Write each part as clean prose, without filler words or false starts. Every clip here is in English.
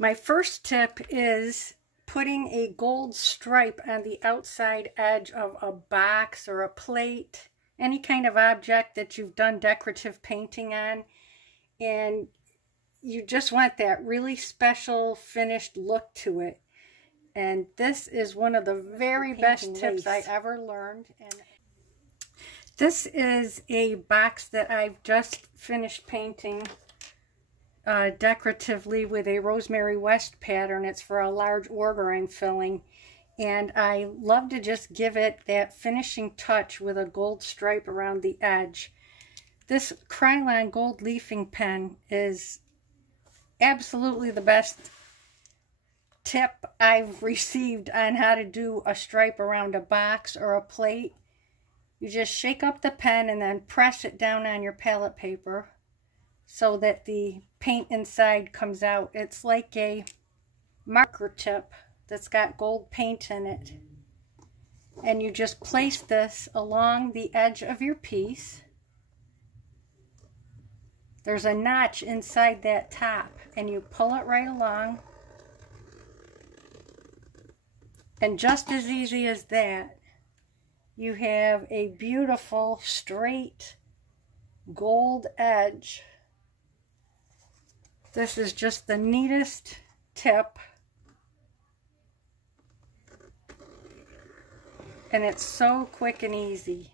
My first tip is putting a gold stripe on the outside edge of a box or a plate, any kind of object that you've done decorative painting on, and you just want that really special finished look to it. And this is one of the very best tips I ever learned. And this is a box that I've just finished painting decoratively with a Rosemary West pattern. It's for a large order I'm filling, and I love to just give it that finishing touch with a gold stripe around the edge. This Krylon gold leafing pen is absolutely the best tip I've received on how to do a stripe around a box or a plate. You just shake up the pen and then press it down on your palette paper so that the paint inside comes out. It's like a marker tip that's got gold paint in it. And you just place this along the edge of your piece. There's a notch inside that top, and you pull it right along. And just as easy as that, you have a beautiful straight gold edge. This is just the neatest tip, and it's so quick and easy.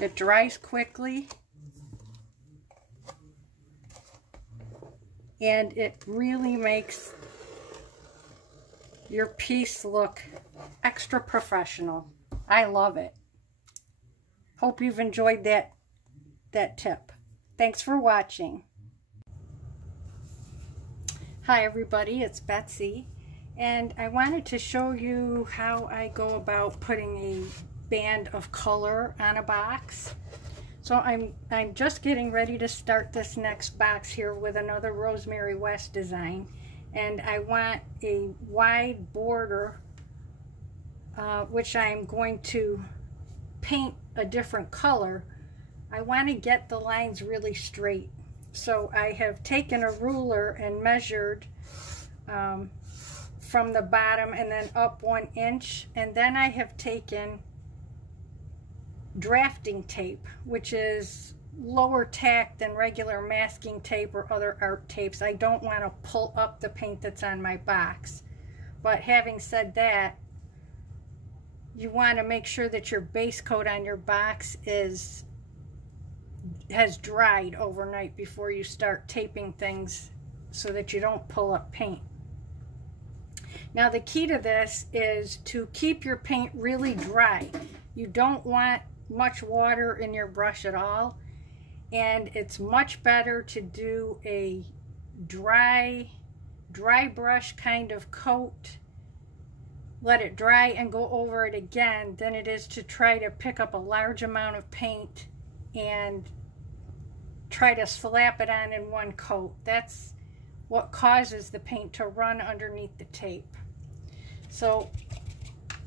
It dries quickly, and it really makes your piece look extra professional. I love it. Hope you've enjoyed that tip. Thanks for watching. Hi everybody, it's Betsy, and I wanted to show you how I go about putting a band of color on a box. So I'm just getting ready to start this next box here with another Rosemary West design, and I want a wide border which I'm going to paint a different color. I want to get the lines really straight, so I have taken a ruler and measured from the bottom and then up 1 inch, and then I have taken drafting tape, which is lower tack than regular masking tape or other art tapes. I don't want to pull up the paint that's on my box. But having said that, you want to make sure that your base coat on your box has dried overnight before you start taping things so that you don't pull up paint. Now the key to this is to keep your paint really dry. You don't want much water in your brush at all, and it's much better to do a dry brush kind of coat, let it dry and go over it again, than it is to try to pick up a large amount of paint and try to slap it on in one coat. That's what causes the paint to run underneath the tape. So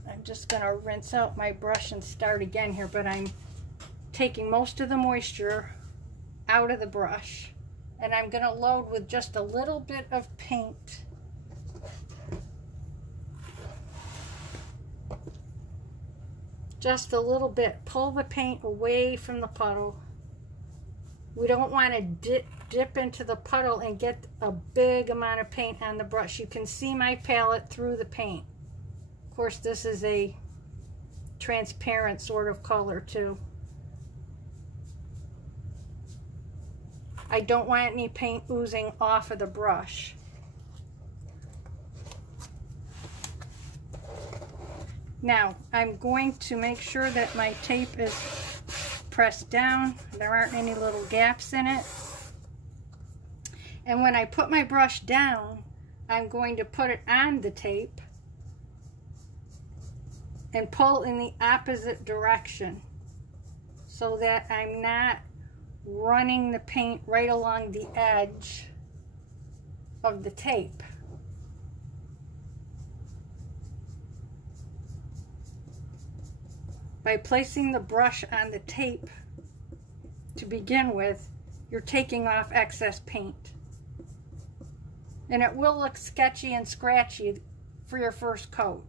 I'm just going to rinse out my brush and start again here, but I'm taking most of the moisture out of the brush, and I'm going to load with just a little bit of paint. Just a little bit. Pull the paint away from the puddle. We don't want to dip into the puddle and get a big amount of paint on the brush. You can see my palette through the paint. Of course, this is a transparent sort of color too. I don't want any paint oozing off of the brush. Now, I'm going to make sure that my tape is pressed down. There aren't any little gaps in it. And when I put my brush down, I'm going to put it on the tape and pull in the opposite direction so that I'm not running the paint right along the edge of the tape. by placing the brush on the tape to begin with, you're taking off excess paint. And it will look sketchy and scratchy for your first coat.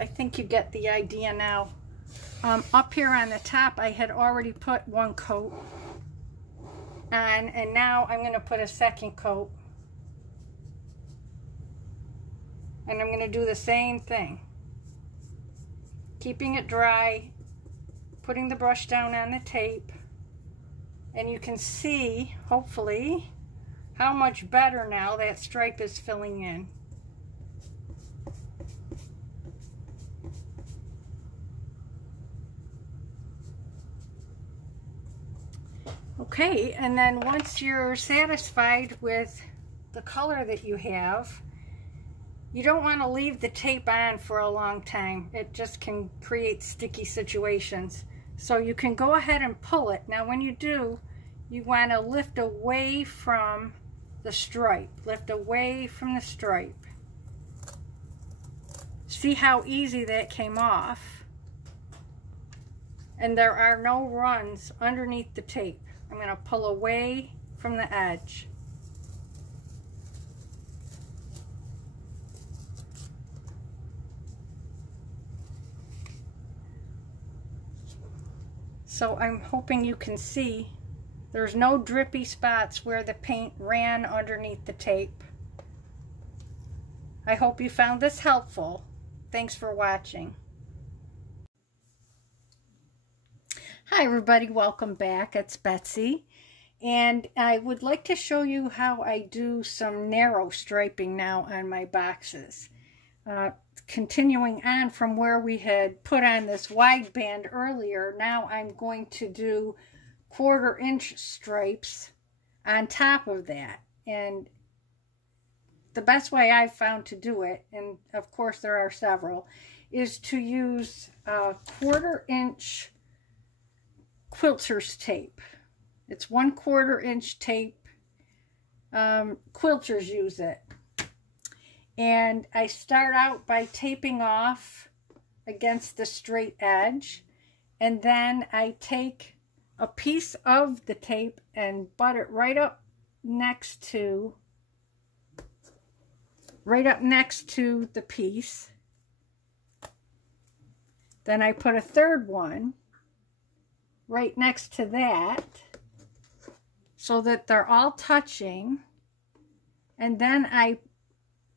I think you get the idea now. Up here on the top, I had already put one coat on, and now I'm going to put a second coat. And I'm going to do the same thing. Keeping it dry, putting the brush down on the tape, and you can see, hopefully, how much better now that stripe is filling in. Okay, and then once you're satisfied with the color that you have, you don't want to leave the tape on for a long time. It just can create sticky situations. So you can go ahead and pull it. Now when you do, you want to lift away from the stripe. Lift away from the stripe. See how easy that came off? And there are no runs underneath the tape. I'm going to pull away from the edge. So I'm hoping you can see there's no drippy spots where the paint ran underneath the tape. I hope you found this helpful. Thanks for watching. Hi everybody, welcome back. It's Betsy, and I would like to show you how I do some narrow striping now on my boxes. Continuing on from where we had put on this wide band earlier, now I'm going to do 1/4 inch stripes on top of that. And the best way I've found to do it, and of course there are several, is to use 1/4 inch quilter's tape. It's 1/4 inch tape. Quilters use it. And I start out by taping off against the straight edge, and then I take a piece of the tape and butt it right up next to the piece. Then I put a third one right next to that so that they're all touching, and then I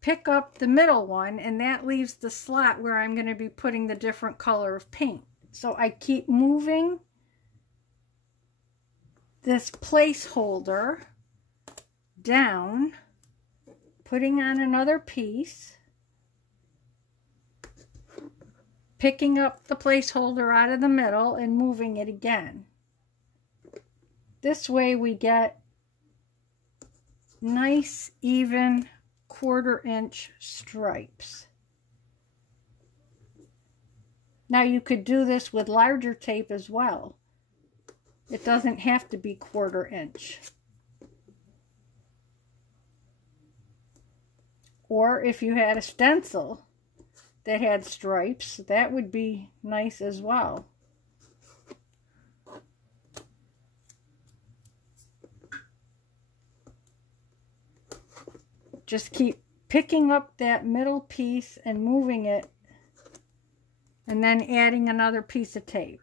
pick up the middle one, and that leaves the slot where I'm going to be putting the different color of paint. So I keep moving this placeholder down, putting on another piece, picking up the placeholder out of the middle and moving it again. This way we get nice, even 1/4 inch stripes. Now you could do this with larger tape as well. It doesn't have to be 1/4 inch. Or if you had a stencil that had stripes, that would be nice as well. Just keep picking up that middle piece and moving it, and then adding another piece of tape.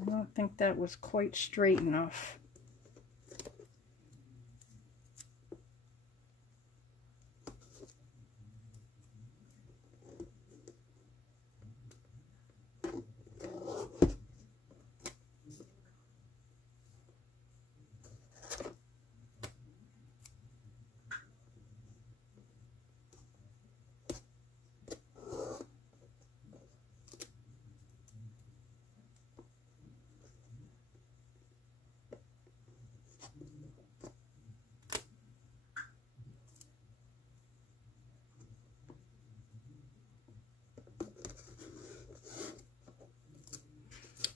I don't think that was quite straight enough.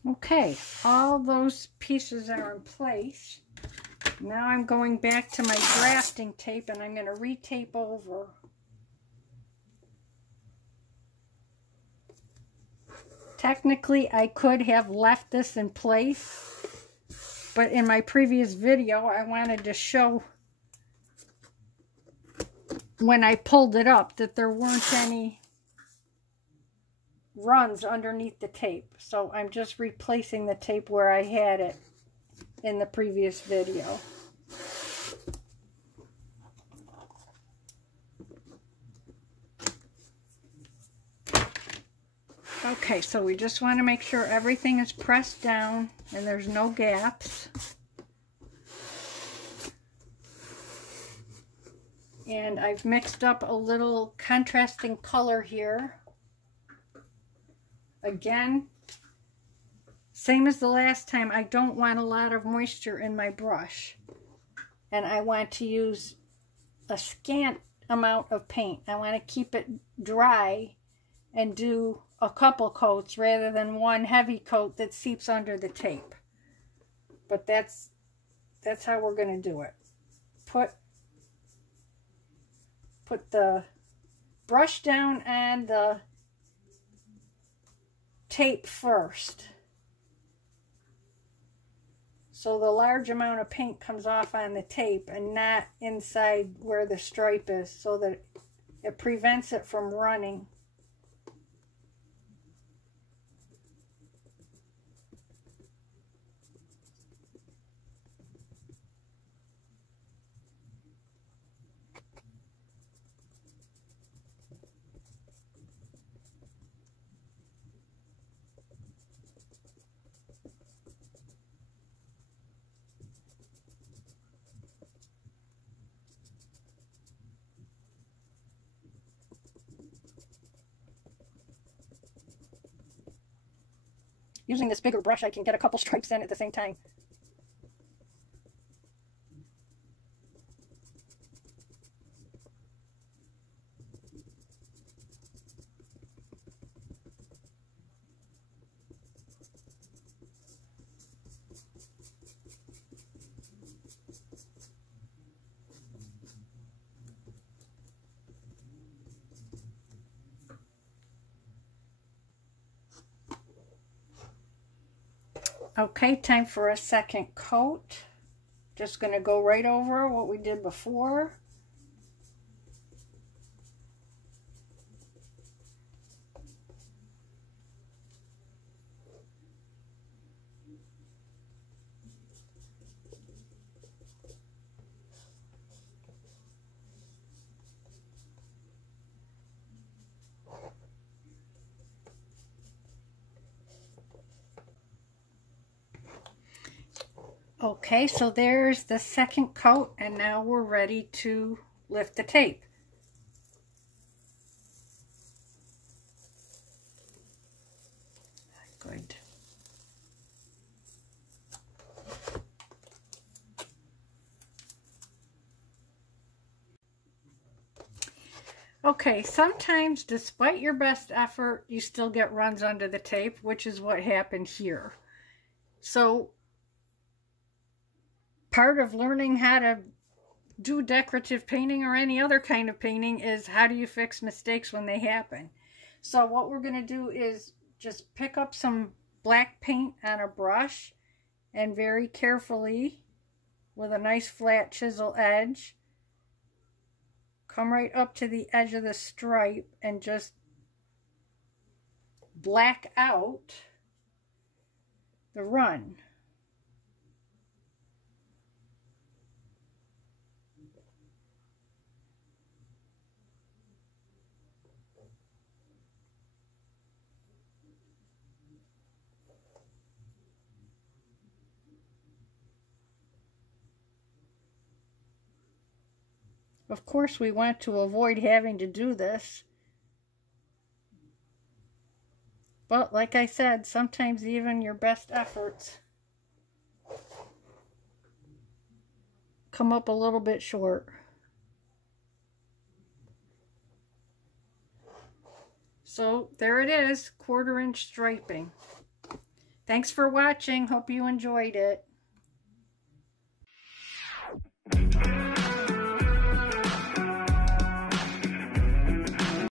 Okay, all those pieces are in place. Now I'm going back to my drafting tape and I'm going to retape over. Technically, I could have left this in place, but in my previous video, I wanted to show when I pulled it up that there weren't any runs underneath the tape. So I'm just replacing the tape where I had it in the previous video. Okay, so we just want to make sure everything is pressed down and there's no gaps. And I've mixed up a little contrasting color here. Again, same as the last time, I don't want a lot of moisture in my brush. And I want to use a scant amount of paint. I want to keep it dry and do a couple coats rather than one heavy coat that seeps under the tape. But that's how we're going to do it. Put the brush down on the tape first, so the large amount of paint comes off on the tape and not inside where the stripe is, so that it prevents it from running. Using this bigger brush, I can get a couple stripes in at the same time. Okay, time for a second coat. Just going to go right over what we did before. Okay, so there's the second coat, and now we're ready to lift the tape. Good. Okay, sometimes despite your best effort, you still get runs under the tape, which is what happened here. So part of learning how to do decorative painting or any other kind of painting is how do you fix mistakes when they happen. So what we're going to do is just pick up some black paint on a brush and very carefully, with a nice flat chisel edge, come right up to the edge of the stripe and just black out the run. Of course, we want to avoid having to do this. But like I said, sometimes even your best efforts come up a little bit short. So there it is, 1/4 inch striping. Thanks for watching. Hope you enjoyed it.